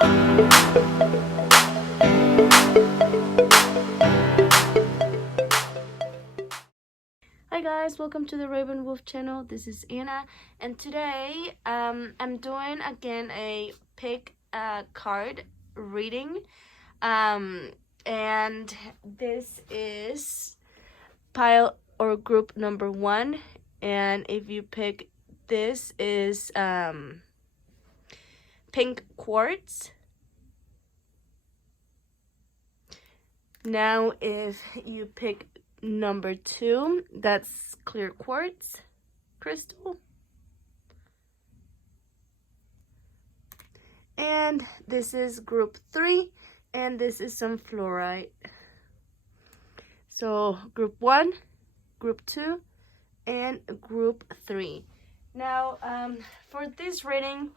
Hi guys, welcome to the Raven Wolf channel. This is Anna, and today I'm doing again a pick card reading, and this is pile or group number 1. And if you pick, this is pink quartz. Now if you pick number 2, that's clear quartz crystal. And this is group 3, and this is some fluorite. So group 1, group 2, and group 3. Now for this reading,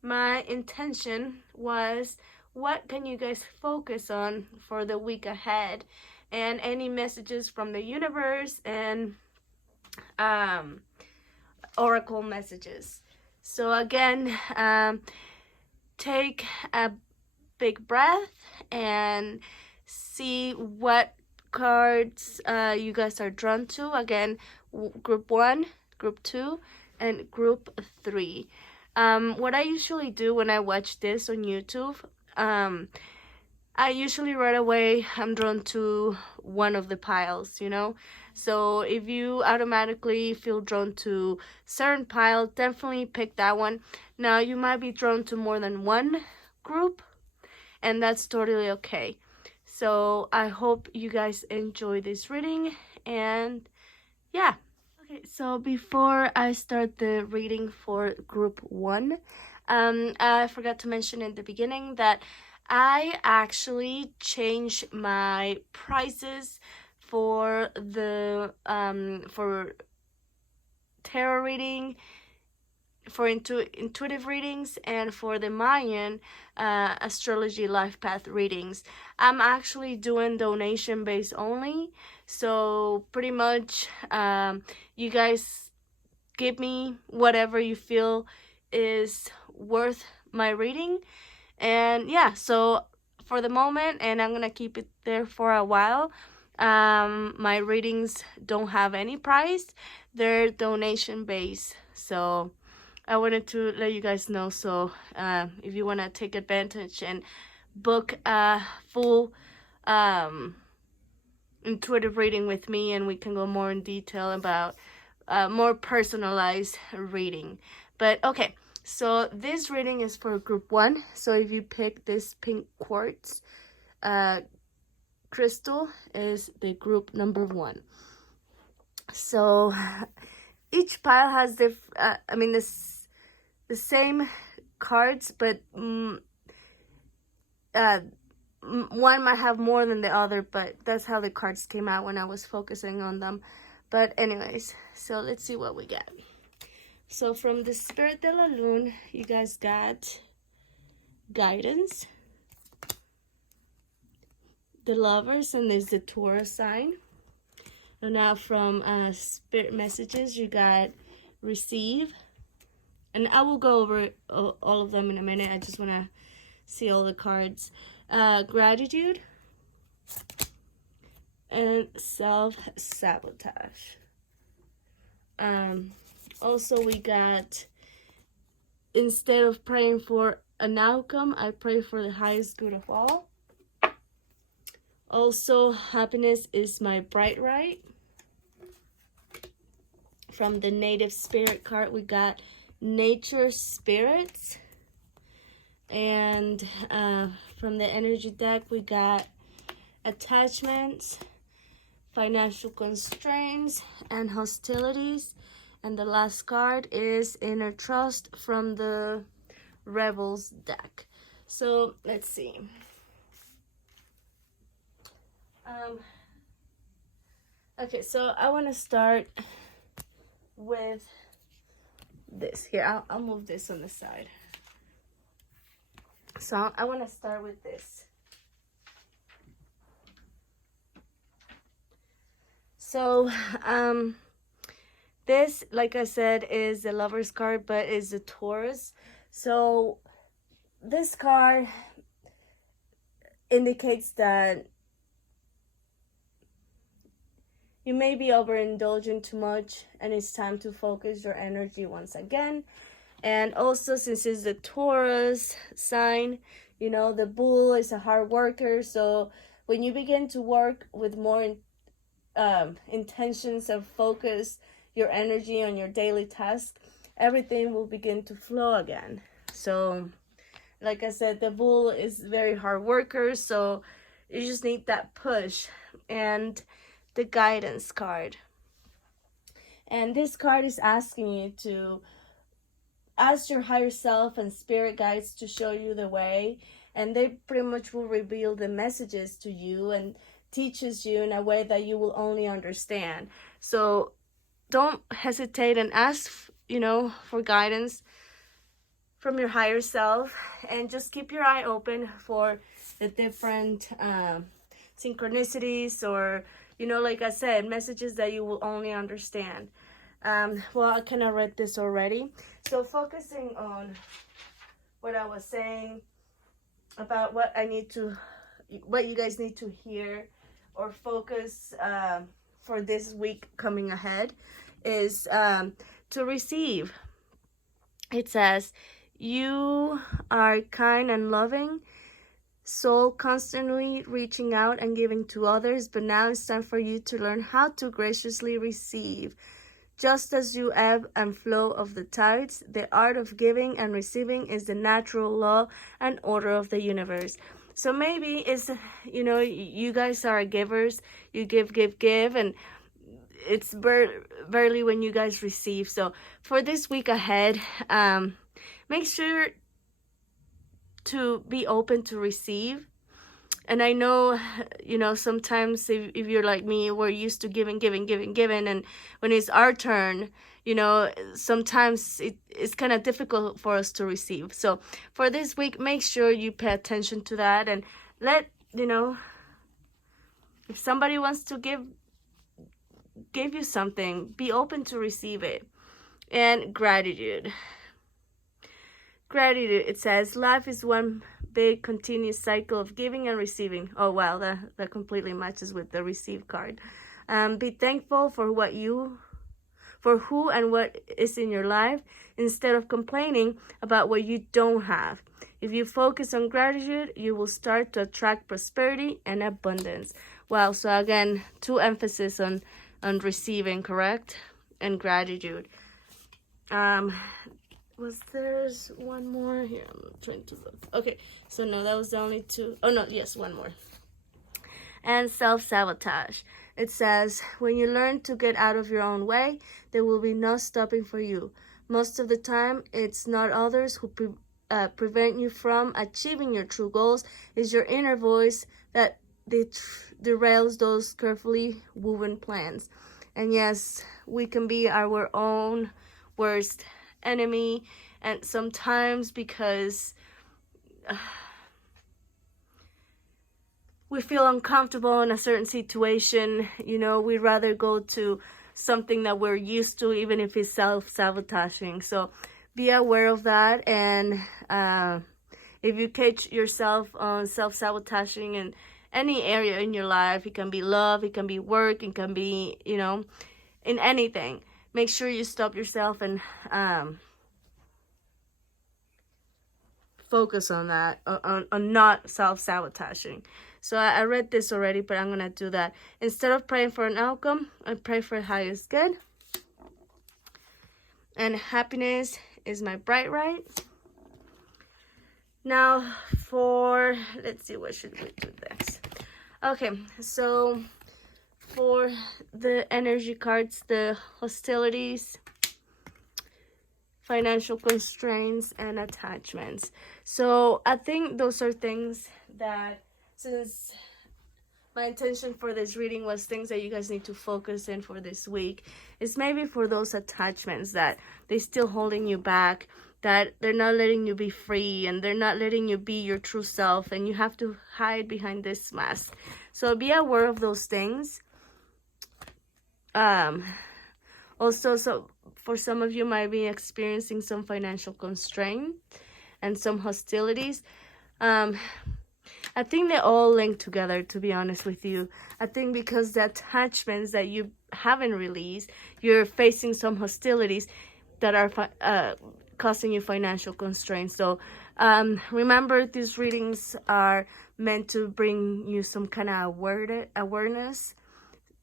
my intention was, what can you guys focus on for the week ahead, and any messages from the universe and oracle messages. So again, take a big breath and see what cards you guys are drawn to. Again, group 1, group 2, and group 3. What I usually do when I watch this on YouTube, I usually right away I'm drawn to one of the piles, you know. So if you automatically feel drawn to certain pile, definitely pick that one. Now you might be drawn to more than one group, and that's totally okay. So I hope you guys enjoy this reading, and yeah. Okay, so before I start the reading for group 1, I forgot to mention in the beginning that I actually changed my prices for the for tarot reading, for intuitive readings, and for the Mayan astrology life path readings. I'm actually doing donation based only, so pretty much you guys give me whatever you feel is worth my reading. And yeah, so for the moment, and I'm gonna keep it there for a while, my readings don't have any price. They're donation based, so I wanted to let you guys know. So if you want to take advantage and book a full intuitive reading with me, and we can go more in detail about more personalized reading. But okay, so this reading is for group 1. So if you pick this pink quartz crystal, is the group number 1. So each pile has the same cards, but one might have more than the other, but that's how the cards came out when I was focusing on them. But anyways, so let's see what we get. So from the Spirit de la Lune, you guys got guidance, the Lovers, and there's the Taurus sign. And now from Spirit Messages, you got receive. And I will go over all of them in a minute. I just want to see all the cards. Gratitude and self-sabotage. Also, we got, instead of praying for an outcome, I pray for the highest good of all. Also, happiness is my bright right. From the Native Spirit card, we got nature spirits. And from the energy deck, we got attachments, financial constraints, and hostilities. And the last card is inner trust from the Rebels deck. So let's see. Okay, so I want to start with this. Here, I'll move this on the side. So I want to start with this. So this, like I said, is the Lover's card, but is a Taurus. So this card indicates that you may be overindulging too much and it's time to focus your energy once again. And also, since it's the Taurus sign, you know, the bull is a hard worker. So when you begin to work with more intentions of focus your energy on your daily task, everything will begin to flow again. So like I said, the bull is very hard worker, so you just need that push. And the guidance card, and this card is asking you to ask your higher self and spirit guides to show you the way, and they pretty much will reveal the messages to you and teaches you in a way that you will only understand. So don't hesitate and ask, for guidance from your higher self, and just keep your eye open for the different synchronicities, or like I said, messages that you will only understand. Well, I kind of read this already, so focusing on what I was saying about what you guys need to hear or focus for this week coming ahead is to receive. It says, you are kind and loving soul, constantly reaching out and giving to others, but now it's time for you to learn how to graciously receive. Just as you ebb and flow of the tides, the art of giving and receiving is the natural law and order of the universe. So maybe it's, you guys are givers, you give, and it's barely when you guys receive. So for this week ahead, make sure to be open to receive. And I know, sometimes if you're like me, we're used to giving, and when it's our turn, sometimes it's kind of difficult for us to receive. So for this week, make sure you pay attention to that, and let, if somebody wants to give you something, be open to receive it. And gratitude. Gratitude, it says, life is one big continuous cycle of giving and receiving. Oh wow, that completely matches with the receive card. Be thankful for who and what is in your life, instead of complaining about what you don't have. If you focus on gratitude, you will start to attract prosperity and abundance. Wow, so again, 2 emphasis on receiving, correct? And gratitude. Was there's one more here? I'm trying to look. Okay, so no, that was the only 2. Oh no, yes, one more. And self-sabotage. It says, when you learn to get out of your own way, there will be no stopping for you. Most of the time, it's not others who prevent you from achieving your true goals. It's your inner voice that derails those carefully woven plans. And yes, we can be our own worst enemy, and sometimes because we feel uncomfortable in a certain situation, we'd rather go to something that we're used to, even if it's self-sabotaging. So be aware of that, and if you catch yourself on self-sabotaging in any area in your life, it can be love, it can be work, it can be, in anything, make sure you stop yourself and focus on that, on not self-sabotaging. So I read this already, but I'm going to do that. Instead of praying for an outcome, I pray for the highest good. And happiness is my bright right. Now let's see, what should we do next? Okay, so for the energy cards, the hostilities, financial constraints, and attachments. So I think those are things that, since my intention for this reading was things that you guys need to focus in for this week, it's maybe for those attachments that they're still holding you back, that they're not letting you be free, and they're not letting you be your true self, and you have to hide behind this mask. So be aware of those things. Also, so for some of you might be experiencing some financial constraint and some hostilities. I think they all link together, to be honest with you. I think because the attachments that you haven't released, you're facing some hostilities that are causing you financial constraints. So remember, these readings are meant to bring you some kind of awareness,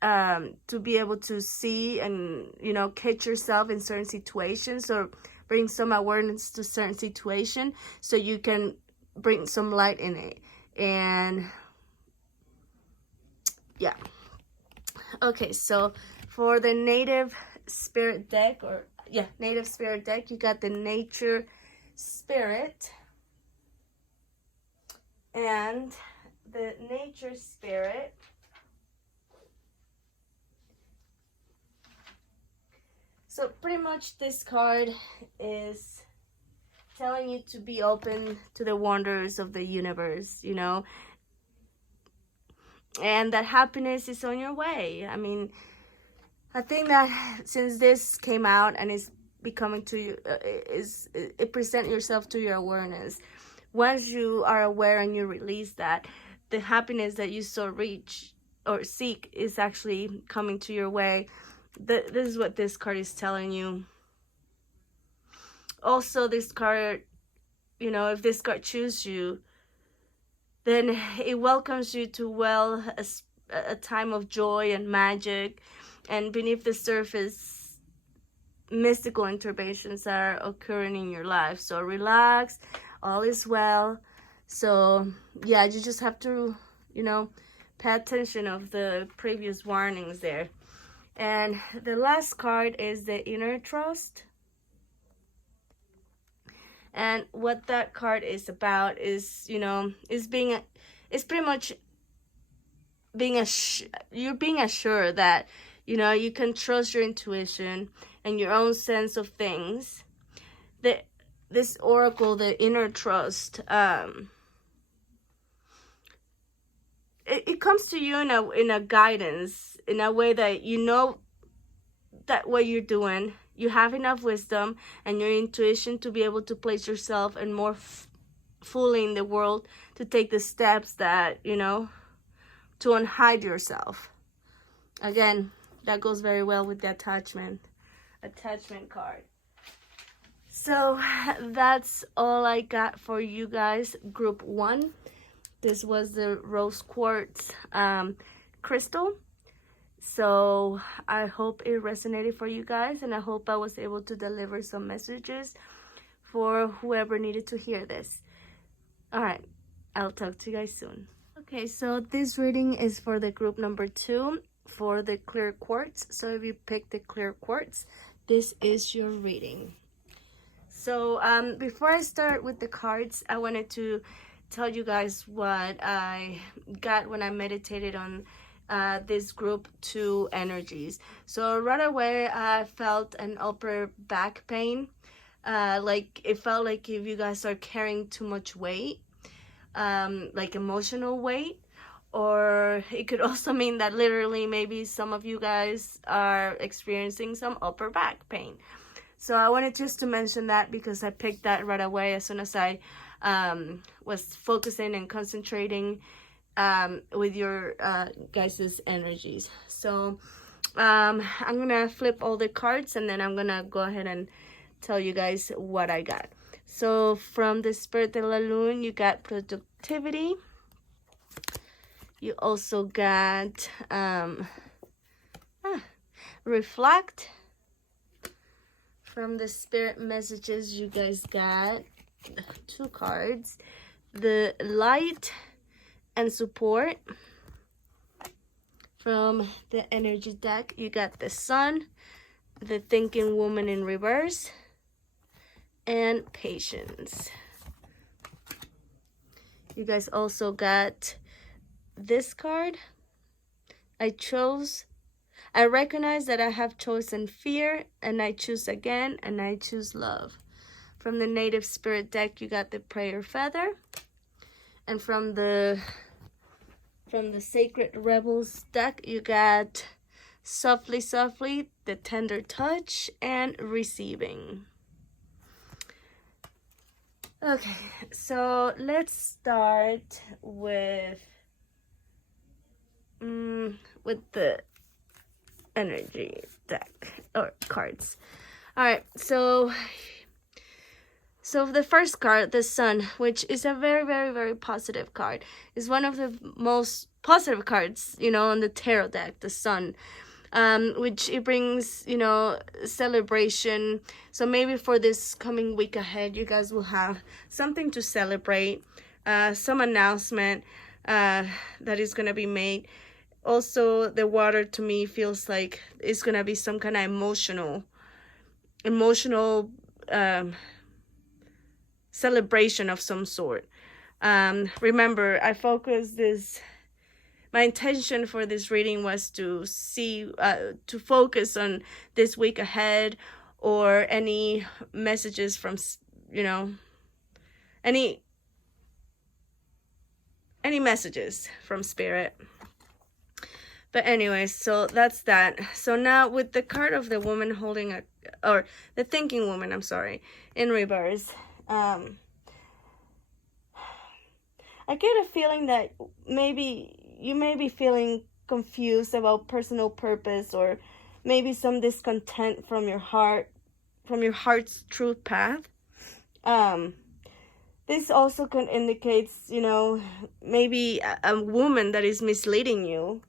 to be able to see and, you know, catch yourself in certain situations, or bring some awareness to certain situation so you can bring some light in it. And yeah. Okay, so for the native spirit deck, native spirit deck, you got the nature spirit. And the nature spirit so pretty much this card is telling you to be open to the wonders of the universe, you know, and that happiness is on your way. I mean, I think that since this came out and is becoming to you, it present yourself to your awareness. Once you are aware and you release that, the happiness that you so reach or seek is actually coming to your way. This is what this card is telling you. Also, this card, you know, if this card chooses you, then it welcomes you to a time of joy and magic, and beneath the surface, mystical interventions are occurring in your life. So relax, all is well. So yeah, you just have to, you know, pay attention of the previous warnings there. And the last card is the inner trust. And what that card is about is, you know, is pretty much you're being assured that, you know, you can trust your intuition and your own sense of things. This oracle, the inner trust, it comes to you in a guidance, in a way that you know that what you're doing, you have enough wisdom and your intuition to be able to place yourself and more fully in the world, to take the steps that, you know, to unhide yourself. Again, that goes very well with the attachment card. So that's all I got for you guys, group 1. This was the rose quartz crystal. So I hope it resonated for you guys, and I hope I was able to deliver some messages for whoever needed to hear this. All right, I'll talk to you guys soon. Okay, so this reading is for the group number 2 for the clear quartz. So if you pick the clear quartz, this is your reading. So before I start with the cards, I wanted to tell you guys what I got when I meditated on this group 2 energies. So right away I felt an upper back pain. Like it felt like if you guys are carrying too much weight, like emotional weight, or it could also mean that literally maybe some of you guys are experiencing some upper back pain. So I wanted just to mention that because I picked that right away as soon as I was focusing and concentrating with your guys' energies. So I'm gonna flip all the cards and then I'm gonna go ahead and tell you guys what I got. So from the Spirit de la Lune, you got productivity. You also got reflect. From the Spirit messages, you guys got 2 cards, the light and support. From the energy deck, you got the sun, the thinking woman in reverse, and patience. You guys also got this card. I recognize that I have chosen fear, and I choose again, and I choose love. From the native spirit deck, you got the prayer feather. And from the sacred rebels deck, you got softly, softly, the tender touch, and receiving. Okay, so let's start with the energy deck or cards. All right, so the first card, the Sun, which is a very, very, very positive card, is one of the most positive cards, on the tarot deck, the Sun. Which it brings, celebration. So maybe for this coming week ahead, you guys will have something to celebrate, some announcement that is going to be made. Also, the water to me feels like it's going to be some kind of emotional celebration of some sort. Remember, my intention for this reading was to focus on this week ahead, or any messages from, any messages from Spirit. But anyways, so that's that. So now with the card of the woman holding or the thinking woman, I'm sorry, in reverse. I get a feeling that maybe you may be feeling confused about personal purpose, or maybe some discontent from your heart's truth path. This also indicates, maybe a woman that is misleading you,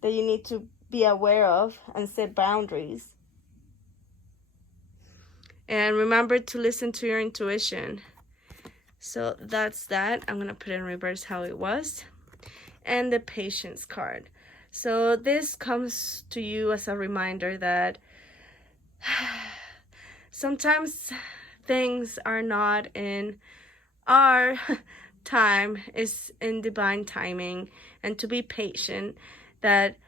that you need to be aware of and set boundaries. And remember to listen to your intuition. So that's that. I'm going to put it in reverse how it was. And the Patience card. So this comes to you as a reminder that sometimes things are not in our time, is in divine timing, and to be patient, that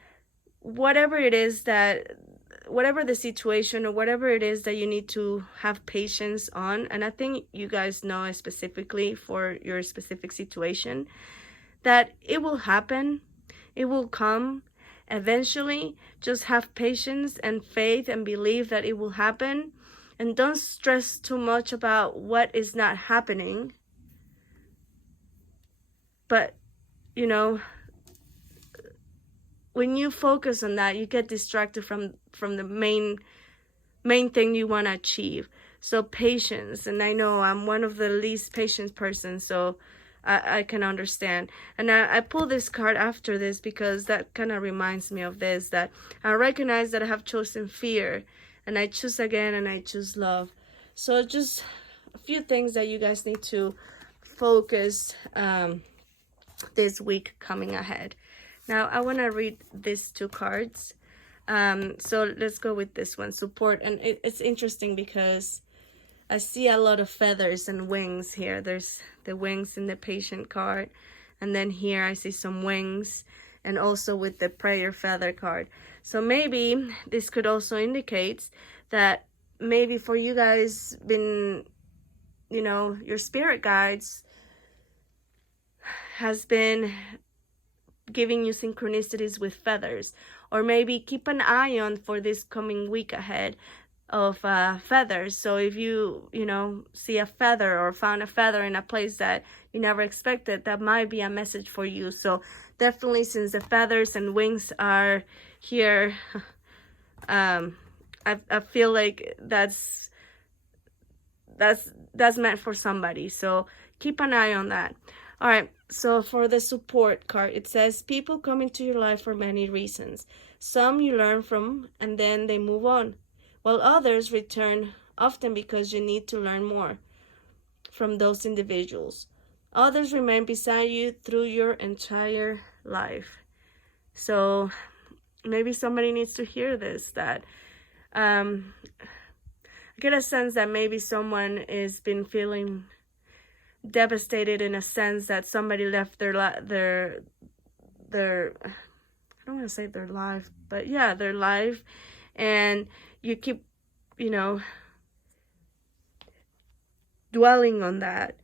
whatever the situation or whatever it is that you need to have patience on, and I think you guys know specifically for your specific situation, that it will happen, it will come eventually. Just have patience and faith and believe that it will happen, and don't stress too much about what is not happening. But when you focus on that, you get distracted from the main thing you want to achieve. So patience, and I know I'm one of the least patient persons, so I can understand. And I pull this card after this because that kind of reminds me of this, that I recognize that I have chosen fear, and I choose again, and I choose love. So just a few things that you guys need to focus this week coming ahead. Now I want to read these two cards. So let's go with this one, support. And it's interesting because I see a lot of feathers and wings here. There's the wings in the Patient card, and then here I see some wings, and also with the Prayer feather card. So maybe this could also indicate that maybe for you guys been, your spirit guides has been giving you synchronicities with feathers, or maybe keep an eye on for this coming week ahead of feathers. So if you see a feather or found a feather in a place that you never expected, that might be a message for you. So definitely, since the feathers and wings are here, I feel like that's meant for somebody. So keep an eye on that. All right, so for the support card, it says people come into your life for many reasons. Some you learn from and then they move on, while others return often because you need to learn more from those individuals. Others remain beside you through your entire life. So maybe somebody needs to hear this, that I get a sense that maybe someone has been feeling devastated, in a sense that somebody left their I don't want to say their life, but yeah, their life, and you keep dwelling on that.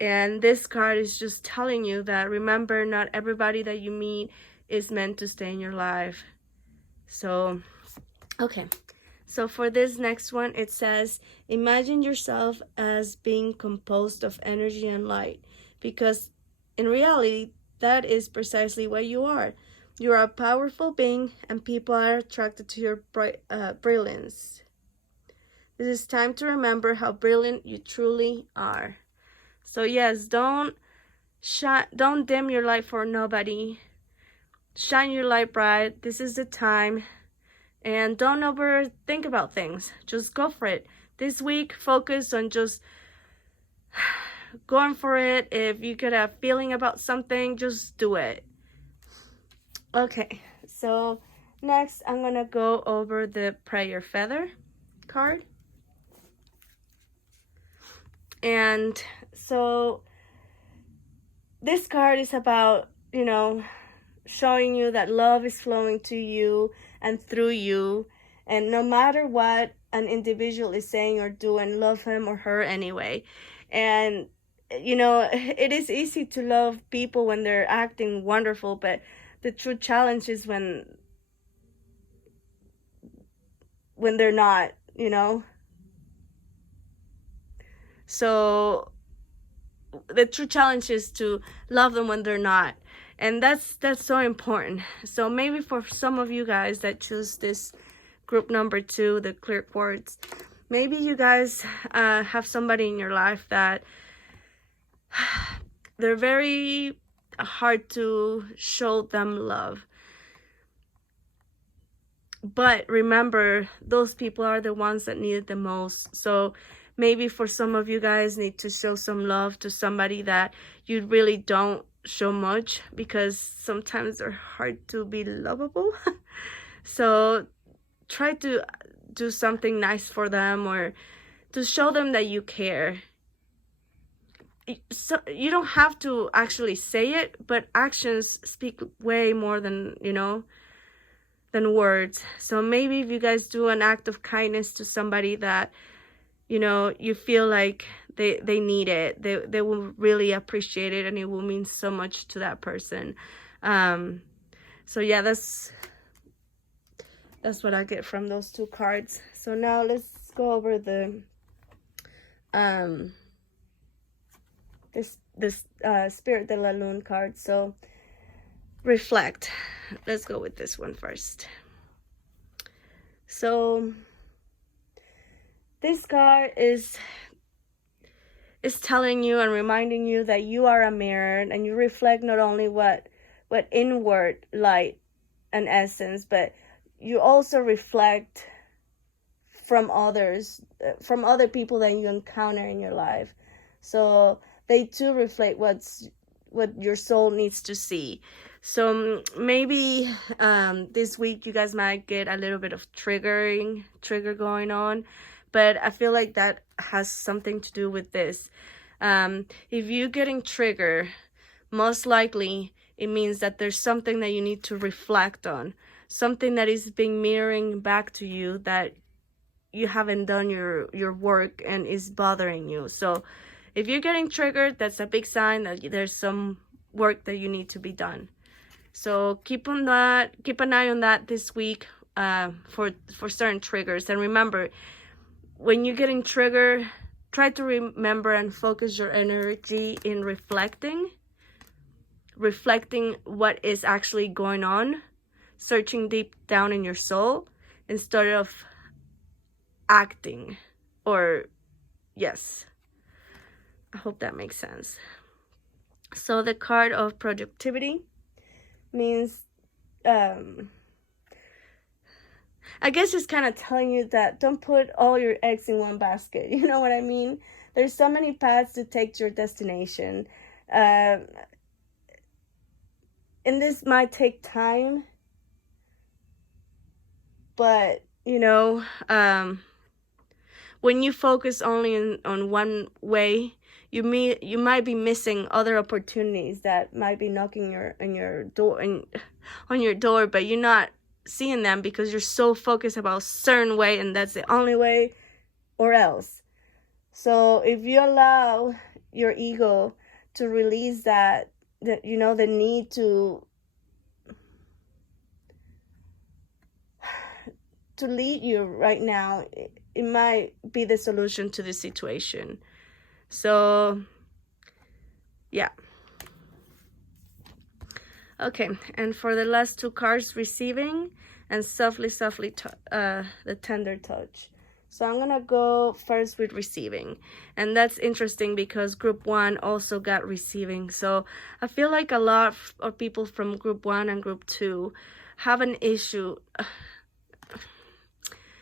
And this card is just telling you that, remember, not everybody that you meet is meant to stay in your life. So okay, So for this next one, it says, imagine yourself as being composed of energy and light, because in reality, that is precisely what you are. You are a powerful being, and people are attracted to your brilliance. This is time to remember how brilliant you truly are. So yes, don't dim your light for nobody. Shine your light bright. This is the time. And don't overthink about things. Just go for it. This week, focus on just going for it. If you get a feeling about something, just do it. Okay, so next I'm gonna go over the prayer feather card. And so this card is about, showing you that love is flowing to you and through you, and no matter what an individual is saying or doing, love him or her anyway. And it is easy to love people when they're acting wonderful, but the true challenge is when they're not, so the true challenge is to love them when they're not. And that's so important. So maybe for some of you guys that choose this group number 2, the clear quartz, maybe you guys have somebody in your life that they're very hard to show them love. But remember, those people are the ones that need it the most. So maybe for some of you guys need to show some love to somebody that you really don't show much, because sometimes they're hard to be lovable. So try to do something nice for them, or to show them that you care. So you don't have to actually say it, but actions speak way more than than words. So maybe if you guys do an act of kindness to somebody that you feel like they need it, they will really appreciate it, and it will mean so much to that person. So yeah, that's what I get from those 2 cards. So now let's go over the this Spirit de la Lune card. So reflect. Let's go with this one first. So this card is telling you and reminding you that you are a mirror, and you reflect not only what inward light and essence, but you also reflect from others, from other people that you encounter in your life. So they too reflect what your soul needs to see. So maybe this week you guys might get a little bit of trigger going on, but I feel like that has something to do with this. If you're getting triggered, most likely it means that there's something that you need to reflect on, something that is being mirroring back to you that you haven't done your work and is bothering you. So if you're getting triggered, that's a big sign that there's some work that you need to be done. So keep an eye on that this week for certain triggers. And remember, when you're getting triggered, try to remember and focus your energy in reflecting what is actually going on, searching deep down in your soul instead of acting. Or yes, I hope that makes sense. So the card of productivity means I guess it's kind of telling you that don't put all your eggs in one basket. You know what I mean? There's so many paths to take to your destination. And this might take time. But, when you focus only on one way, you might be missing other opportunities that might be knocking on your door, but you're not seeing them because you're so focused about a certain way, and that's the only way, or else. So if you allow your ego to release the need to to lead you right now, it might be the solution to the situation. So, yeah. Okay, and for the last two cards, receiving and softly, the tender touch. So I'm gonna go first with receiving. And that's interesting because group 1 also got receiving. So I feel like a lot of people from group 1 and group 2 have an issue,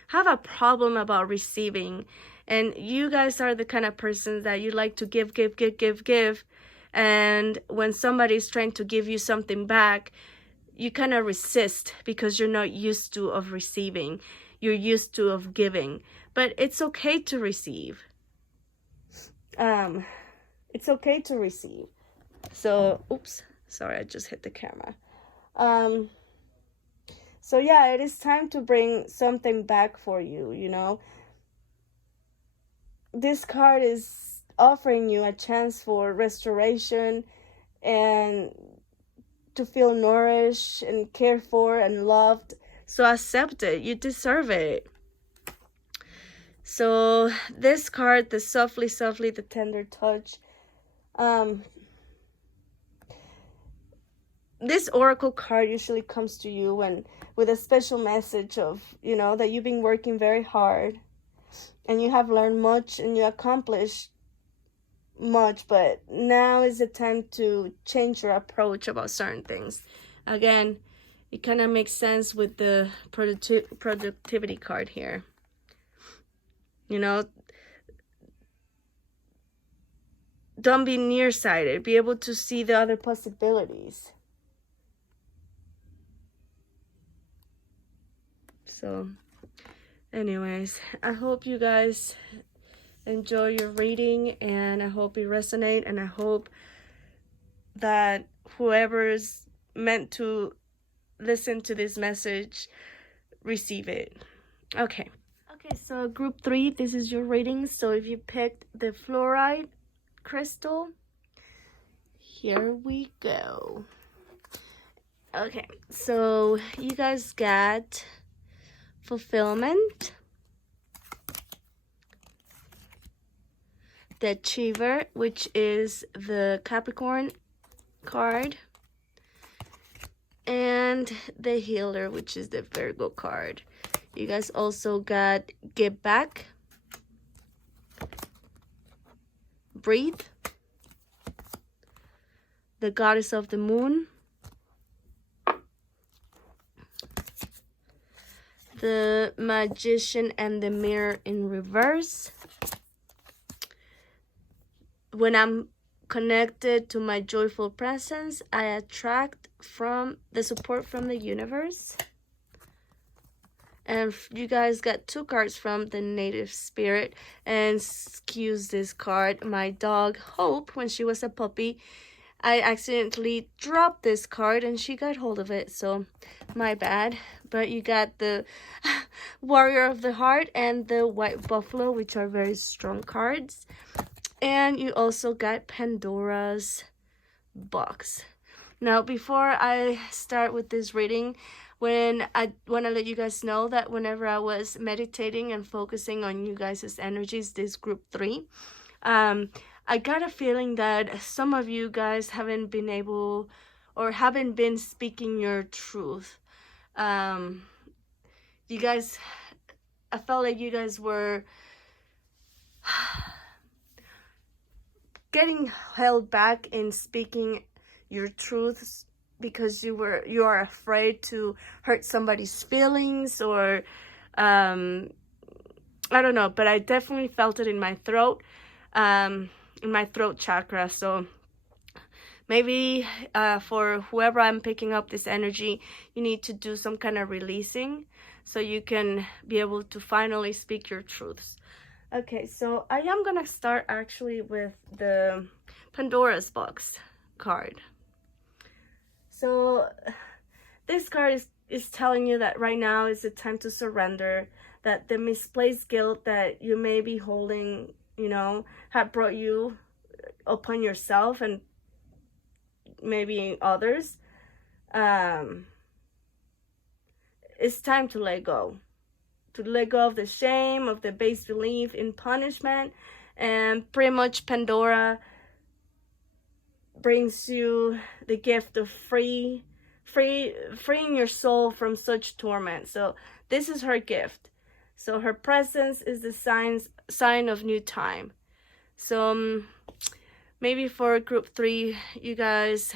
have a problem about receiving. And you guys are the kind of persons that you like to give. And when somebody's trying to give you something back, you kind of resist because you're not used to of receiving. You're used to of giving. But it's okay to receive. It's okay to receive. So, oops, sorry, I just hit the camera. So yeah, it is time to bring something back for you, you know. This card is offering you a chance for restoration and to feel nourished and cared for and loved. So accept it. You deserve it. So this card, the softly, the tender touch. This oracle card usually comes to you when with a special message of, you know, that you've been working very hard and you have learned much and you accomplished much, but now is the time to change your approach about certain things. Again, it kind of makes sense with the productivity card here. You know, don't be nearsighted. Be able to see the other possibilities. So, anyways, I hope you guys enjoy your reading, and I hope it resonates, and I hope that whoever's meant to listen to this message receive it. Okay, so group 3, this is your reading. So if you picked the fluorite crystal, here we go. Okay, so you guys got fulfillment, the achiever, which is the Capricorn card, and the healer, which is the Virgo card. You guys also got give back, breathe, the goddess of the moon, the magician and the mirror in reverse. When I'm connected to my joyful presence, I attract from the support from the universe. And you guys got 2 cards from the native spirit. And excuse this card, my dog Hope, when she was a puppy, I accidentally dropped this card and she got hold of it, so my bad. But you got the Warrior of the Heart and the White Buffalo, which are very strong cards. And you also got Pandora's box. Now, before I start with this reading, I want to let you guys know that whenever I was meditating and focusing on you guys' energies, this group 3, I got a feeling that some of you guys haven't been able or haven't been speaking your truth. You guys, I felt like you guys were getting held back in speaking your truths because you are afraid to hurt somebody's feelings, or I don't know, but I definitely felt it in my throat, in my throat chakra. So maybe for whoever I'm picking up this energy, you need to do some kind of releasing so you can be able to finally speak your truths. Okay, so I am gonna start actually with the Pandora's box card. So this card is telling you that right now is the time to surrender, that the misplaced guilt that you may be holding, you know, have brought you upon yourself and maybe others. It's time to let go. to let go of the shame, of the base belief in punishment. And pretty much Pandora brings you the gift of freeing your soul from such torment. So this is her gift. So her presence is the sign of new time. So maybe for group 3, you guys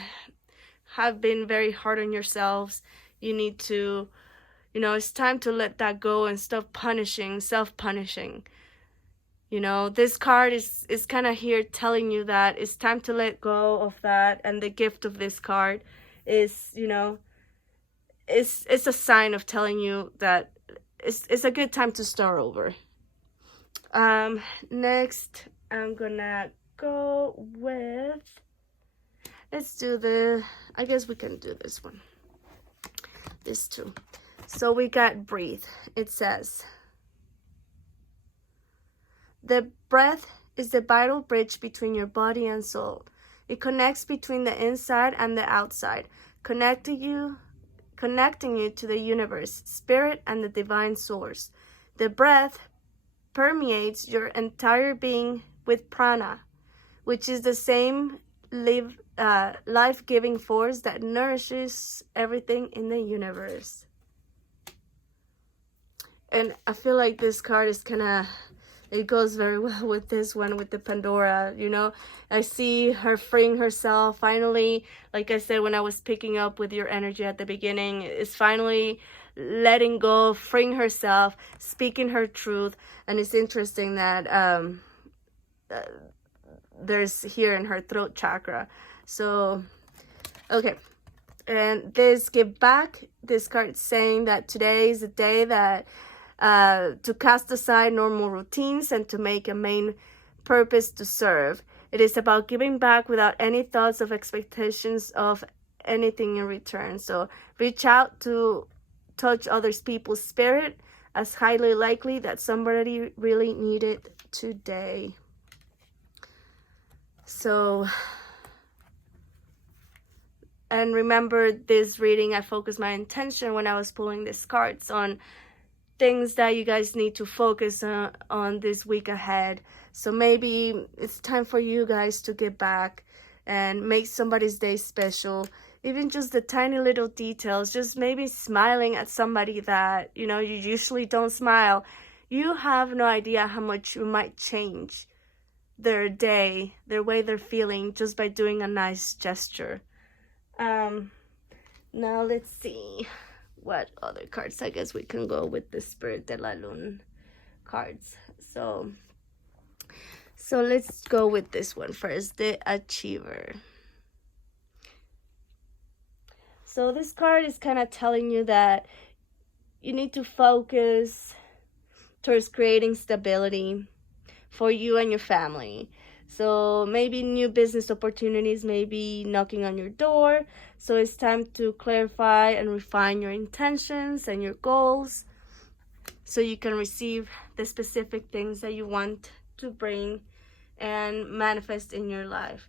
have been very hard on yourselves. You need to, it's time to let that go and stop self-punishing. This card is kind of here telling you that it's time to let go of that. And the gift of this card is, it's a sign of telling you that it's a good time to start over. Next, I'm gonna go with, let's do I guess we can do this one. This too. So we got breathe. It says, the breath is the vital bridge between your body and soul. It connects between the inside and the outside, connecting you to the universe, spirit, and the divine source. The breath permeates your entire being with prana, which is the same life-giving force that nourishes everything in the universe. And I feel like this card is it goes very well with this one, with the Pandora. I see her freeing herself finally. Like I said, when I was picking up with your energy at the beginning, is finally letting go, freeing herself, speaking her truth. And it's interesting that there's here in her throat chakra. So, okay. And this give back, this card saying that today is a day that to cast aside normal routines and to make a main purpose to serve. It is about giving back without any thoughts of expectations of anything in return. So reach out to touch others people's spirit, as highly likely that somebody really needed today. So, and remember this reading, I focused my intention when I was pulling these cards on things that you guys need to focus on this week ahead. So maybe it's time for you guys to get back and make somebody's day special. Even just the tiny little details, just maybe smiling at somebody that, you usually don't smile. You have no idea how much you might change their day, their way they're feeling, just by doing a nice gesture. Now let's see what other cards. I guess we can go with the Spirit de la Lune cards. So let's go with this one first, the Achiever. So this card is kind of telling you that you need to focus towards creating stability for you and your family. So maybe new business opportunities may be knocking on your door. So it's time to clarify and refine your intentions and your goals so you can receive the specific things that you want to bring and manifest in your life.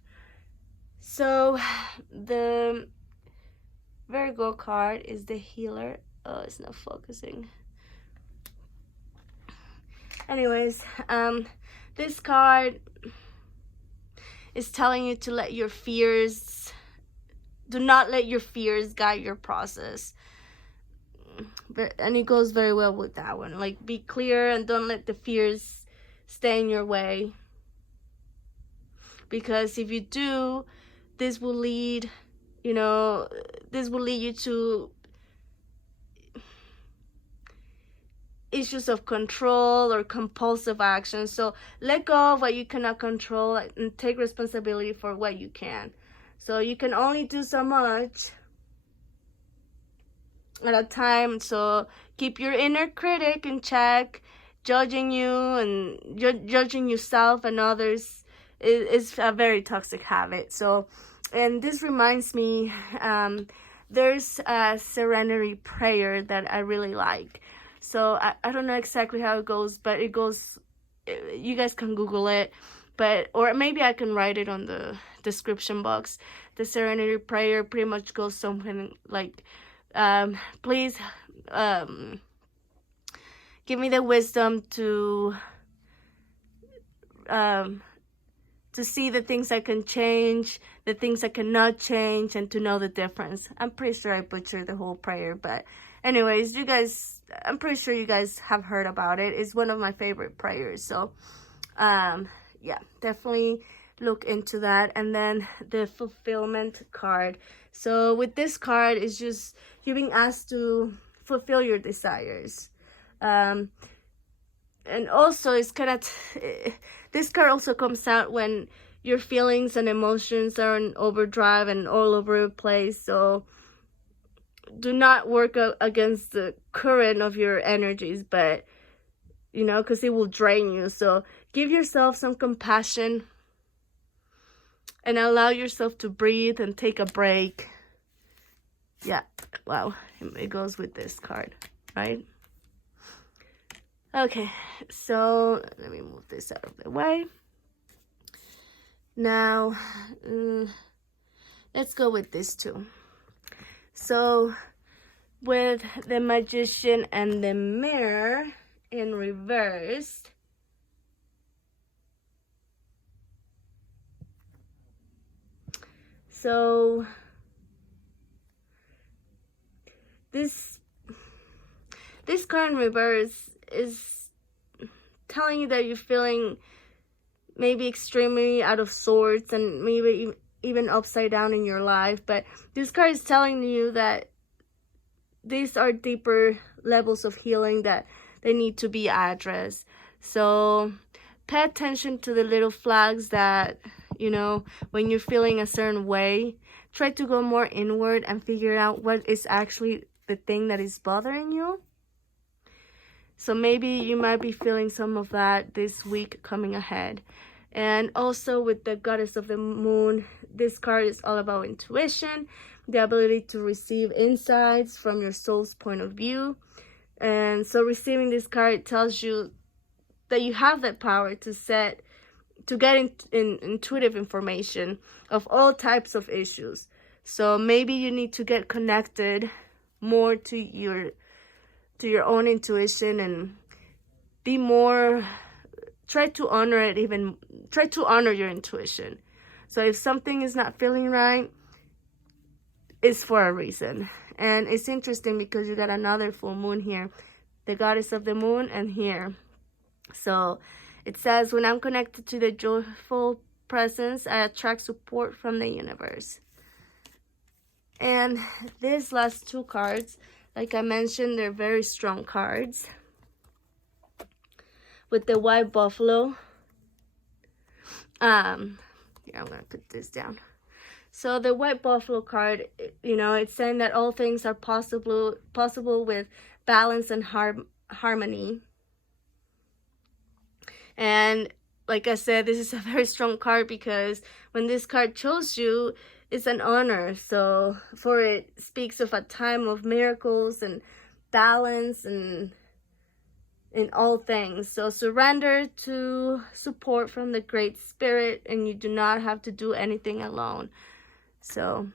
So the Virgo card is the Healer. Oh, it's not focusing. Anyways, this card is telling you to let your fears, do not let your fears guide your process. And it goes very well with that one. Like, be clear and don't let the fears stay in your way. Because if you do, this will lead you to issues of control or compulsive action. So let go of what you cannot control and take responsibility for what you can. So you can only do so much at a time. So keep your inner critic in check. Judging you and judging yourself and others is a very toxic habit. So, and this reminds me, there's a Serenity Prayer that I really like. So I don't know exactly how it goes, but it goes, you guys can Google it, or maybe I can write it on the description box. The Serenity Prayer pretty much goes something like, please give me the wisdom to see the things I can change, the things I cannot change, and to know the difference. I'm pretty sure I butchered the whole prayer, but anyways, you guys, I'm pretty sure you guys have heard about it. It's one of my favorite prayers. So, yeah, definitely look into that. And then the fulfillment card. So with this card, it's just you're being asked to fulfill your desires. And also it's kind of this card also comes out when your feelings and emotions are in overdrive and all over the place. So do not work against the current of your energies, but you know, because it will drain you. So give yourself some compassion and allow yourself to breathe and take a break. Yeah, wow, it goes with this card, right? Okay, so let me move this out of the way. Now, let's go with this too. So, with the Magician and the Mirror in reverse, so this card in reverse is telling you that you're feeling maybe extremely out of sorts and maybe even upside down in your life. But this card is telling you that these are deeper levels of healing that they need to be addressed. So pay attention to the little flags that, you know, when you're feeling a certain way, try to go more inward and figure out what is actually the thing that is bothering you. So maybe you might be feeling some of that this week coming ahead. And also with the Goddess of the Moon, this card is all about intuition, the ability to receive insights from your soul's point of view. And so receiving this card tells you that you have that power to get intuitive information of all types of issues. So maybe you need to get connected more to your own intuition and be more, try to honor your intuition. So if something is not feeling right, it's for a reason. And it's interesting because you got another full moon here, the Goddess of the Moon, and here. So it says, when I'm connected to the joyful presence, I attract support from the universe. And these last two cards, like I mentioned, they're very strong cards. With the White Buffalo. Here, I'm going to put this down. So the White Buffalo card, you know, it's saying that all things are possible with balance and harmony. And like I said, this is a very strong card because when this card chose you, it's an honor. So for it speaks of a time of miracles and balance and in all things. So surrender to support from the Great Spirit, and you do not have to do anything alone. So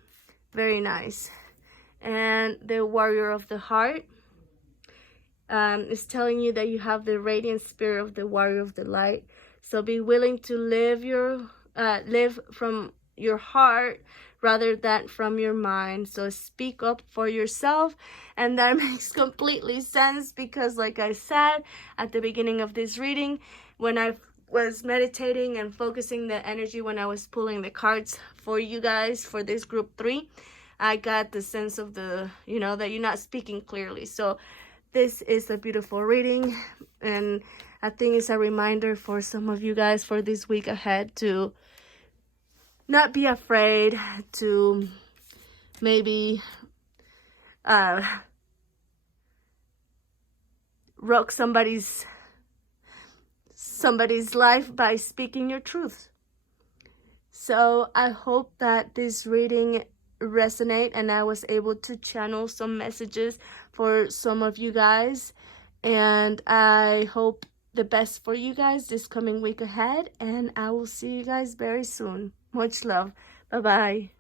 very nice. And the Warrior of the Heart is telling you that you have the radiant spirit of the Warrior of the Light. So be willing to live from your heart rather than from your mind. So speak up for yourself. And that makes completely sense because, like I said at the beginning of this reading, when I was meditating and focusing the energy when I was pulling the cards for you guys for this group 3, I got the sense of that you're not speaking clearly. So this is a beautiful reading, and I think it's a reminder for some of you guys for this week ahead to not be afraid to maybe rock somebody's life by speaking your truth. So I hope that this reading resonate and I was able to channel some messages for some of you guys, and I hope the best for you guys this coming week ahead, and I will see you guys very soon. Much love. Bye-bye.